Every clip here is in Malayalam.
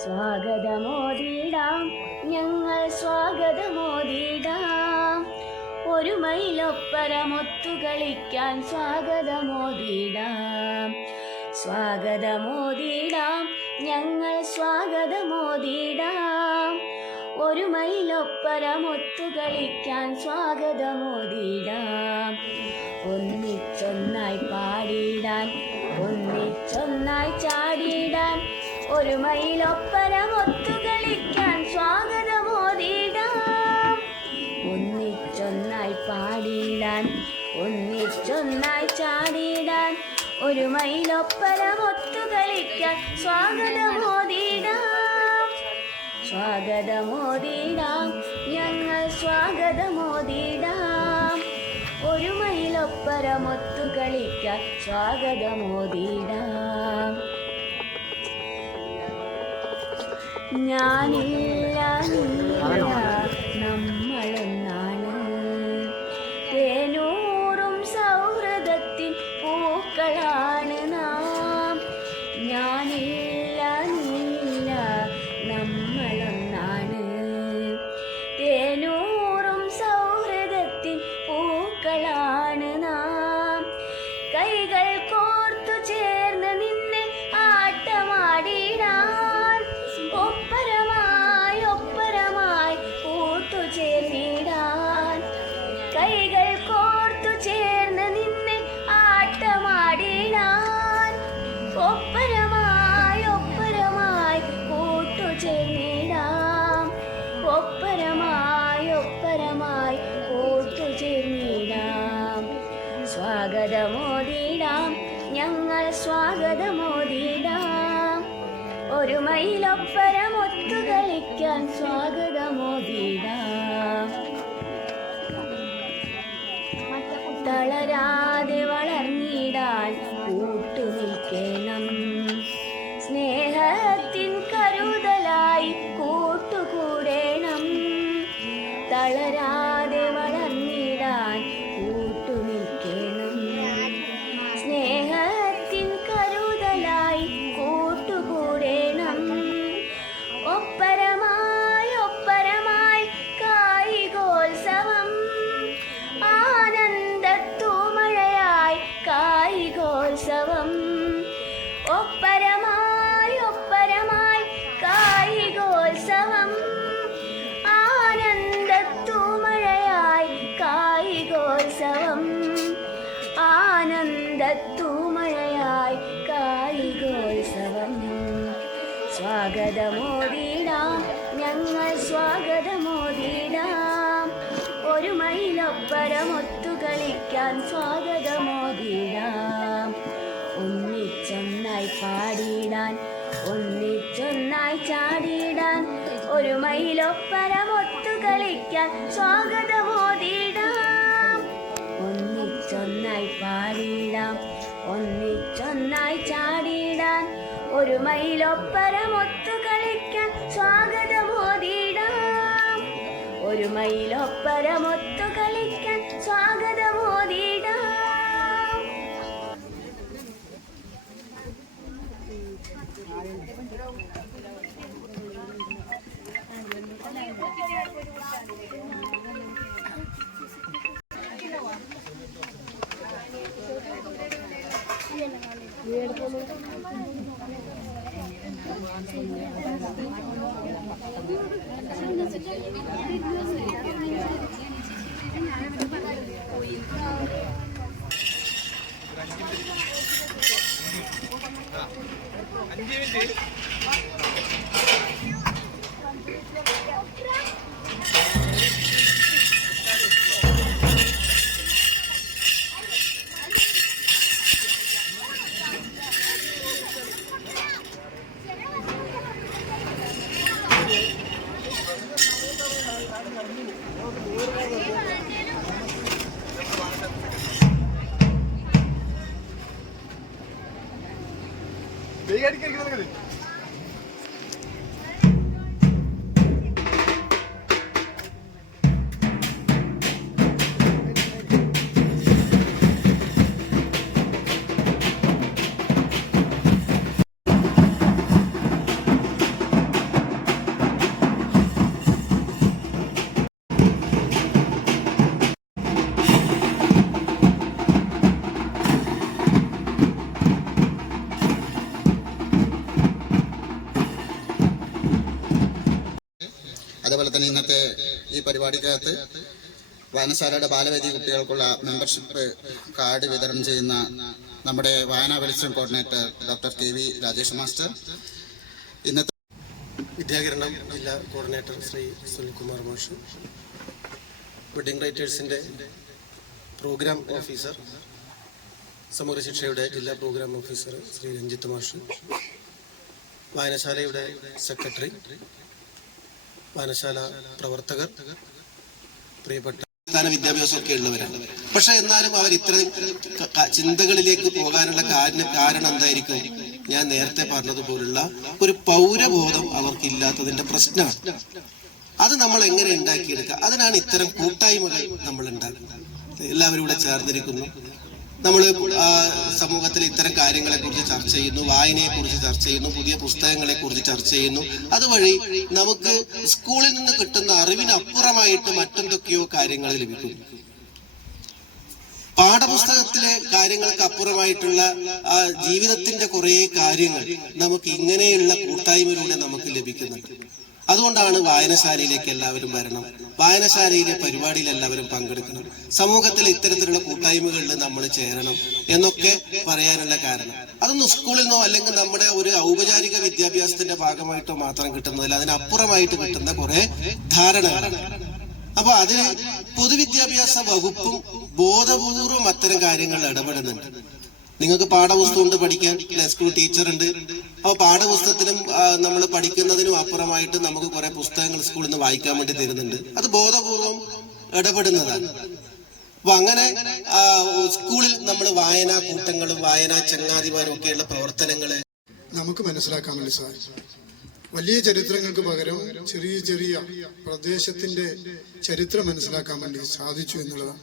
സ്വാഗതമോദിടാം ഞങ്ങൾ സ്വാഗതമോദിടാം. ഒരു മൈലൊപ്പരമൊത്തു കളിക്കാൻ സ്വാഗതമോദിടാം. സ്വാഗതമോദിടാം ഞങ്ങൾ സ്വാഗതമോദിടാം. ഒരു മൈലൊപ്പരമൊത്തു കളിക്കാൻ സ്വാഗതമോദിടാം. ഒന്നിച്ചൊന്നായി പാടിടാൻ ഒന്നിച്ചൊന്നായി ചാടിടാൻ ഒരു മൈലൊപ്പരമൊത്തു കളിക്കാൻ സ്വാഗതമോദിടാം. ഒന്നിച്ചൊന്നായി പാടിടാൻ ഒന്നിച്ചൊന്നായി ചാടിടാൻ ഒരു മൈലൊപ്പരമൊത്തു കളിക്കാൻ സ്വാഗതമോദിടാം. സ്വാഗതമോദിടാം ഞങ്ങൾ സ്വാഗതമോദിടാം. ഒരു മൈലൊപ്പരമൊത്തു കളിക്കാൻ സ്വാഗതമോദിടാം. ഞാനില്ല നീല നമ്മളൊന്നാണ്, തേനൂറും സൗഹൃദത്തിൻ പൂക്കളാണ് നാം. ഞാനില്ല നീല നമ്മളൊന്നാണ്, തേനൂറും സൗഹൃദത്തിൻ പൂക്കളാണ് നാം. കൈകൾ കോർത്തു ചേർന്ന് നിന്നെ ആട്ടമാടിടാൻ ഒപ്പരമായി ഒപ്പരമായി കൂട്ടുചേർന്നിടാൻ. കൈകൾ കോർത്തു ചേർന്ന് നിന്നെ ആട്ടമാടിടാൻ ഒപ്പരമായി ഒപ്പരമായി കൂട്ടുചേർന്നിടാം. ഒപ്പരമായി ഒപ്പരമായി കൂട്ടുചേർന്നിടാം. സ്വാഗതമോദിടാം ഞങ്ങൾ സ്വാഗതമോദിടാം. ഒരു മൈലൊപ്പരമൊത്തു കളിക്കാൻ സ്വാഗതമോദിടാം. തളരാതെ വളർന്നിടാൻ കൂട്ടുനിൽക്കണം, സ്നേഹത്തിൻ കരുതലായി കൂട്ടുകൂടണം. തളരാതെ വളർന്നിടാൻ കൂട്ടുനിൽക്കണം, സ്നേഹത്തിൻ കരുതലായി കൂട്ടുകൂടണം. ഒപ്പരമായി ഒപ്പരമായി കായികോത്സവം, ആനന്ദത്തൂമഴയായി കായികോത്സവം. ഒപ്പരമായി ഒപ്പരമായി കായികോത്സവം, ആനന്ദത്തൂമഴയായി കായികോത്സവം. ആനന്ദത്തൂമഴയായി കായികോത്സവം. സ്വാഗതമോദിടാം ഞങ്ങൾ സ്വാഗതമോദിടാം. ഒരു മൈലൊപ്പരമൊത്തു കളിക്കാൻ സ്വാഗതമോദിടാം. ഒന്നിച്ചൊന്നായി പാടിടാൻ ഒന്നിച്ചൊന്നായി ചാടിടാൻ ഒരു മൈലൊപ്പരമൊത്തു കളിക്കാൻ സ്വാഗതമോദിടാം. ഒന്നിച്ചൊന്നായി പാടിടാം ഒന്നിച്ചൊന്നായി ചാടിടാൻ ഒരു മൈലൊപ്പരമൊത്തു കളിക്കാൻ സ്വാഗതമോദിടാം. ഒരു മൈലൊപ്പരമൊത്തു കളിക്കാൻ സ്വാഗതമോദിടാം. അതുപോലെ തന്നെ ഇന്നത്തെ ഈ പരിപാടിക്കകത്ത് വായനശാലയുടെ ബാലവേദി കുട്ടികൾക്കുള്ള മെമ്പർഷിപ്പ് കാർഡ് വിതരണം ചെയ്യുന്ന നമ്മുടെ വായനാ വെളിച്ചം coordinator doctor K V Rajesh master, ഇന്നത്തെ വിദ്യാകരണം ജില്ലാ കോർഡിനേറ്റർ ശ്രീ സുനിൽകുമാർ മാഷ്, വെഡിങ് റൈറ്റേഴ്സിൻ്റെ പ്രോഗ്രാം ഓഫീസർ, സമഗ്ര ശിക്ഷയുടെ ജില്ലാ പ്രോഗ്രാം ഓഫീസർ ശ്രീ രഞ്ജിത്ത് മാഷ്, വായനശാലയുടെ സെക്രട്ടറി, വായനശാല പ്രവർത്തകർ, പ്രിയപ്പെട്ട അടിസ്ഥാന വിദ്യാഭ്യാസമൊക്കെ ഉള്ളവരാണ്. പക്ഷെ എന്നാലും അവർ ഇത്രയും ചിന്തകളിലേക്ക് പോകാനുള്ള കാരണം എന്തായിരിക്കും? ഞാൻ നേരത്തെ പറഞ്ഞതുപോലുള്ള ഒരു പൗരബോധം അവർക്കില്ലാത്തതിന്റെ പ്രശ്നമാണ്. അത് നമ്മൾ എങ്ങനെ ഉണ്ടാക്കിയെടുക്കുക? അതിനാണ് ഇത്തരം കൂട്ടായ്മകൾ നമ്മൾ ഉണ്ടാക്കുന്നത്. എല്ലാവരും ഇവിടെ ചേർന്നിരിക്കുന്നു. നമ്മൾ സമൂഹത്തിൽ ഇത്തരം കാര്യങ്ങളെ കുറിച്ച് ചർച്ച ചെയ്യുന്നു, വായനയെ കുറിച്ച് ചർച്ച ചെയ്യുന്നു, പുതിയ പുസ്തകങ്ങളെ കുറിച്ച് ചർച്ച ചെയ്യുന്നു. അതുവഴി നമുക്ക് സ്കൂളിൽ നിന്ന് കിട്ടുന്ന അറിവിനപ്പുറമായിട്ട് മറ്റെന്തൊക്കെയോ കാര്യങ്ങൾ ലഭിക്കുന്നു. പാഠപുസ്തകത്തിലെ കാര്യങ്ങൾക്ക് അപ്പുറമായിട്ടുള്ള ജീവിതത്തിന്റെ കുറെ കാര്യങ്ങൾ നമുക്ക് ഇങ്ങനെയുള്ള കൂട്ടായ്മയിലൂടെ നമുക്ക് ലഭിക്കുന്നുണ്ട്. അതുകൊണ്ടാണ് വായനശാലയിലേക്ക് എല്ലാവരും വരണം, വായനശാലയിലെ പരിപാടിയിൽ എല്ലാവരും പങ്കെടുക്കണം, സമൂഹത്തിലെ ഇത്തരത്തിലുള്ള കൂട്ടായ്മകളിൽ നമ്മൾ ചേരണം എന്നൊക്കെ പറയാനുള്ള കാരണം. അതൊന്നും സ്കൂളിൽ നിന്നോ അല്ലെങ്കിൽ നമ്മുടെ ഒരു ഔപചാരിക വിദ്യാഭ്യാസത്തിന്റെ ഭാഗമായിട്ടോ മാത്രം കിട്ടുന്നതില്ല, അതിനപ്പുറമായിട്ട് കിട്ടുന്ന കുറെ ധാരണകളാണ്. അപ്പൊ അതിന് പൊതുവിദ്യാഭ്യാസ വകുപ്പും ബോധപൂർവം അത്തരം കാര്യങ്ങൾ ഇടപെടുന്നുണ്ട്. നിങ്ങൾക്ക് പാഠപുസ്തകമുണ്ട് പഠിക്കാൻ, സ്കൂൾ ടീച്ചറുണ്ട്. അപ്പോൾ പാഠപുസ്തകത്തിലും നമ്മൾ പഠിക്കുന്നതിനും അപ്പുറമായിട്ട് നമുക്ക് കുറെ പുസ്തകങ്ങൾ സ്കൂളിൽ നിന്ന് വായിക്കാൻ വേണ്ടി തരുന്നുണ്ട്. അത് ബോധപൂർവം ഇടപെടുന്നതാണ്. അപ്പൊ അങ്ങനെ സ്കൂളിൽ നമ്മൾ വായനാ കൂട്ടങ്ങളും വായനാ ചങ്ങാതിമാരും ഒക്കെയുള്ള പ്രവർത്തനങ്ങള് നമുക്ക് മനസ്സിലാക്കാൻ വേണ്ടി സാധിക്കും. വലിയ ചരിത്രങ്ങൾക്ക് പകരം ചെറിയ ചെറിയ പ്രദേശത്തിന്റെ ചരിത്രം മനസ്സിലാക്കാൻ വേണ്ടി സാധിച്ചു എന്നുള്ളതാണ്.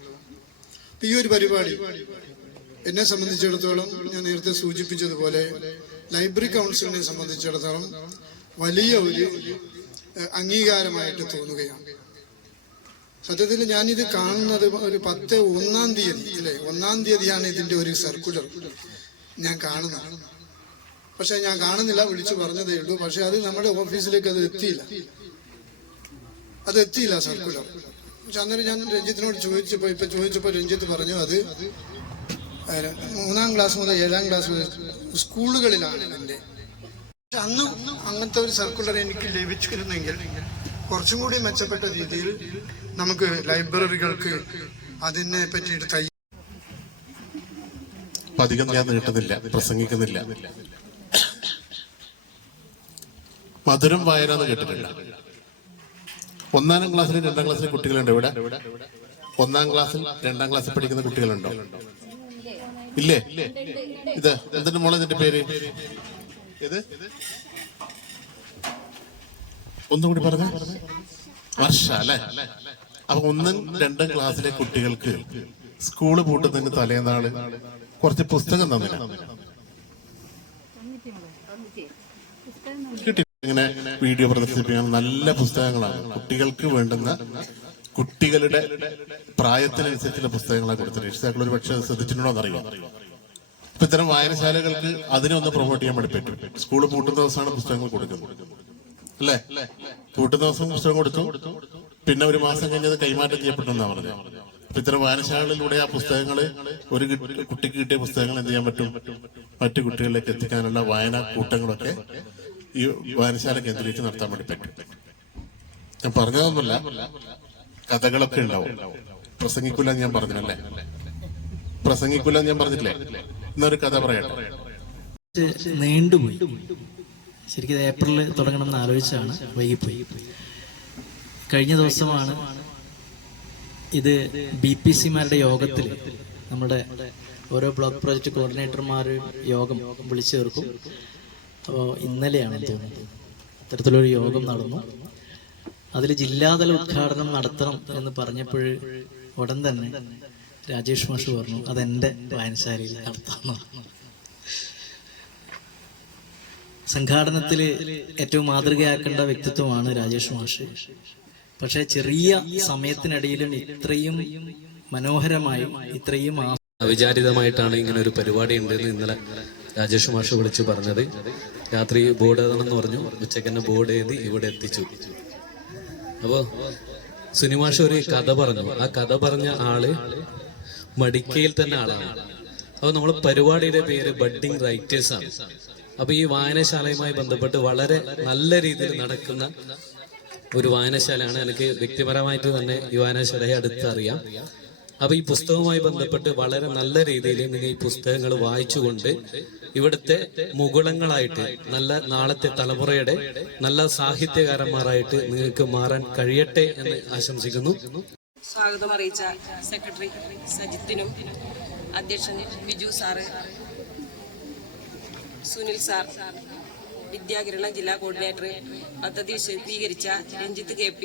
ഈ ഒരു പരിപാടി എന്നെ സംബന്ധിച്ചിടത്തോളം, ഞാൻ നേരത്തെ സൂചിപ്പിച്ചതുപോലെ ലൈബ്രറി കൗൺസിലിനെ സംബന്ധിച്ചിടത്തോളം വലിയ ഒരു അംഗീകാരമായിട്ട് തോന്നുകയാണ്. സത്യത്തിൽ ഞാനിത് കാണുന്നത് ഒരു 10-1 തീയതി അല്ലെ, 1 തീയതിയാണ് ഇതിന്റെ ഒരു സർക്കുലർ ഞാൻ കാണുന്നത്. പക്ഷെ ഞാൻ കാണുന്നില്ല, വിളിച്ചു പറഞ്ഞതേ ഉള്ളൂ. പക്ഷെ അത് നമ്മുടെ ഓഫീസിലേക്ക് അത് എത്തിയില്ല സർക്കുലർ. പക്ഷെ അന്നേരം ഞാൻ രഞ്ജിത്തിനോട് ചോദിച്ചപ്പോ രഞ്ജിത്ത് പറഞ്ഞു അത് 3ാം ക്ലാസ് മുതൽ 7ാം ക്ലാസ് വരെ സ്കൂളുകളിലാണ് ഇതിന്റെ. പക്ഷെ അന്ന് അങ്ങനത്തെ ഒരു സർക്കുലർ എനിക്ക് ലഭിച്ചിരുന്നെങ്കിൽ കുറച്ചും കൂടി മെച്ചപ്പെട്ട രീതിയിൽ നമുക്ക് ലൈബ്രറികൾക്ക് അതിനെ പറ്റിയിട്ട് അധികം ഞാൻ നീട്ടുന്നില്ല, പ്രസംഗിക്കുന്നില്ല. മധുരം വായന എന്ന് കേട്ടിട്ടില്ല. 1ാം ക്ലാസ്സിലും 2ാം ക്ലാസ്സിലും കുട്ടികളുണ്ട് ഇവിടെ. 1ാം ക്ലാസ്സിൽ 2ാം ക്ലാസ്സിൽ പഠിക്കുന്ന കുട്ടികളുണ്ടോ? ഇല്ലേ? ഇത് എന്തിന്റെ മോളെ ഇതിന്റെ പേര്? ഇത് ഒന്നുകൂടി പറഞ്ഞ വർഷ അല്ലെ? അപ്പൊ 1ാം 2ാം ക്ലാസ്സിലെ കുട്ടികൾക്ക് സ്കൂള് പൂട്ടുന്നതിന് തലേന്നാള് കുറച്ച് പുസ്തകം തന്നില്ല. കിട്ടി. ഇങ്ങനെ വീഡിയോ പ്രദർശിപ്പിക്കാൻ നല്ല പുസ്തകങ്ങളാണ്. കുട്ടികൾക്ക് വേണ്ടുന്ന കുട്ടികളുടെ പ്രായത്തിനനുസരിച്ചുള്ള പുസ്തകങ്ങളാണ് കൊടുത്തത്. രക്ഷിതാക്കൾ ഒരു പക്ഷെ ശ്രദ്ധിച്ചിട്ടുണ്ടോ എന്നറിയാം. അപ്പൊ ഇത്തരം വായനശാലകൾക്ക് അതിനൊന്ന് പ്രൊമോട്ട് ചെയ്യാൻ വേണ്ടി പറ്റും. സ്കൂള് പൂട്ടുന്ന ദിവസമാണ് പുസ്തകങ്ങൾ കൊടുക്കുന്നത് അല്ലെ? പൂട്ടുന്ന ദിവസം പുസ്തകം കൊടുത്തു, പിന്നെ ഒരു മാസം കഴിഞ്ഞത് കൈമാറ്റം ചെയ്യപ്പെട്ടെന്നാ പറഞ്ഞത്. അപ്പൊ ഇത്തരം വായനശാലകളിലൂടെ ആ പുസ്തകങ്ങള് ഒരു കുട്ടിക്ക് കിട്ടിയ പുസ്തകങ്ങൾ എന്ത് ചെയ്യാൻ പറ്റും? മറ്റു കുട്ടികളിലേക്ക് എത്തിക്കാനുള്ള വായനാ കൂട്ടങ്ങളൊക്കെ ഈ വായനശാല കേന്ദ്രീകരിച്ച് നടത്താൻ വേണ്ടി പറ്റും. ഞാൻ പറഞ്ഞതൊന്നുമല്ല, കഥകളൊക്കെ ഉണ്ടാവും. പ്രസംഗിക്കൂല ഞാൻ പറഞ്ഞില്ലേ? പ്രസംഗിക്കൂല ഞാൻ പറഞ്ഞില്ലേ? എന്നൊരു കഥ പറയട്ടെ. നീണ്ടുപോയി. ശരിക്കും ഏപ്രിലിൽ തുടങ്ങണം എന്ന് ആലോചിച്ചാണ്, വൈകിപ്പോയി. കഴിഞ്ഞ ദിവസമാണ് ഇത് BPC-മാരുടെ യോഗത്തിൽ നമ്മുടെ ഓരോ ബ്ലോക്ക് പ്രോജക്റ്റ് കോർഡിനേറ്റർമാർ യോഗം വിളിച്ചു ചേർക്കും. അപ്പോൾ ഇന്നലെയാണെന്ന് തോന്നുന്നത് അത്തരത്തിലൊരു യോഗം നടന്നു. അതിൽ ജില്ലാതല ഉദ്ഘാടനം നടത്തണം എന്ന് പറഞ്ഞപ്പോൾ ഉടൻ തന്നെ രാജേഷ് മാഷ് പറഞ്ഞു അതെന്റെ വായനശാലയിൽ നടത്താമെന്ന്. സംഘാടനത്തിൽ ഏറ്റവും മാതൃകയാക്കേണ്ട വ്യക്തിത്വമാണ് രാജേഷ് മാഷ്. പക്ഷെ ചെറിയ സമയത്തിനിടയിലും ഇത്രയും മനോഹരമായി ഇത്രയും അവിചാരിതമായിട്ടാണ് ഇങ്ങനെ ഒരു പരിപാടി ഉണ്ടെന്ന് ഇന്നലെ രാജേഷ് മാഷ് വിളിച്ചു പറഞ്ഞത്. രാത്രി ബോർഡ് ഏതാണെന്ന് പറഞ്ഞു, ഉച്ചയ്ക്ക് തന്നെ ബോർഡ് എഴുതി ഇവിടെ എത്തിച്ചു. അപ്പോൾ സുനിമാഷ് ഒരു കഥ പറഞ്ഞു. ആ കഥ പറഞ്ഞ ആള് മടിക്കയിൽ തന്നെ ആളാണ്. അപ്പോൾ നമ്മൾ പരിപാടിയുടെ പേര് ബഡ്ഡിംഗ് റൈറ്റേഴ്സ് ആണ്. അപ്പൊ ഈ വായനശാലയുമായി ബന്ധപ്പെട്ട് വളരെ നല്ല രീതിയിൽ നടക്കുന്ന ഒരു വായനശാലയാണ്. എനിക്ക് വ്യക്തിപരമായിട്ട് തന്നെ ഈ വായനശാലയെ അടുത്തറിയാം. അപ്പൊ ഈ പുസ്തകവുമായി ബന്ധപ്പെട്ട് വളരെ നല്ല രീതിയിൽ നിങ്ങൾ ഈ പുസ്തകങ്ങൾ വായിച്ചുകൊണ്ട് ഇവിടുത്തെ മുകുളങ്ങളായിട്ട് നല്ല നാളത്തെ തലമുറയുടെ നല്ല സാഹിത്യകാരന്മാരായിട്ട് നിങ്ങൾക്ക് മാറാൻ കഴിയട്ടെ എന്ന് ആശംസിക്കുന്നു. സ്വാഗതം അറിയിച്ച സെക്രട്ടറി സജിത്തിനും അധ്യക്ഷൻ ബിജു സാറ്, സുനിൽ സാർ, വിദ്യാകിരണ ജില്ലാ കോർഡിനേറ്റർ, പദ്ധതി വിശദീകരിച്ച രഞ്ജിത്ത് KP,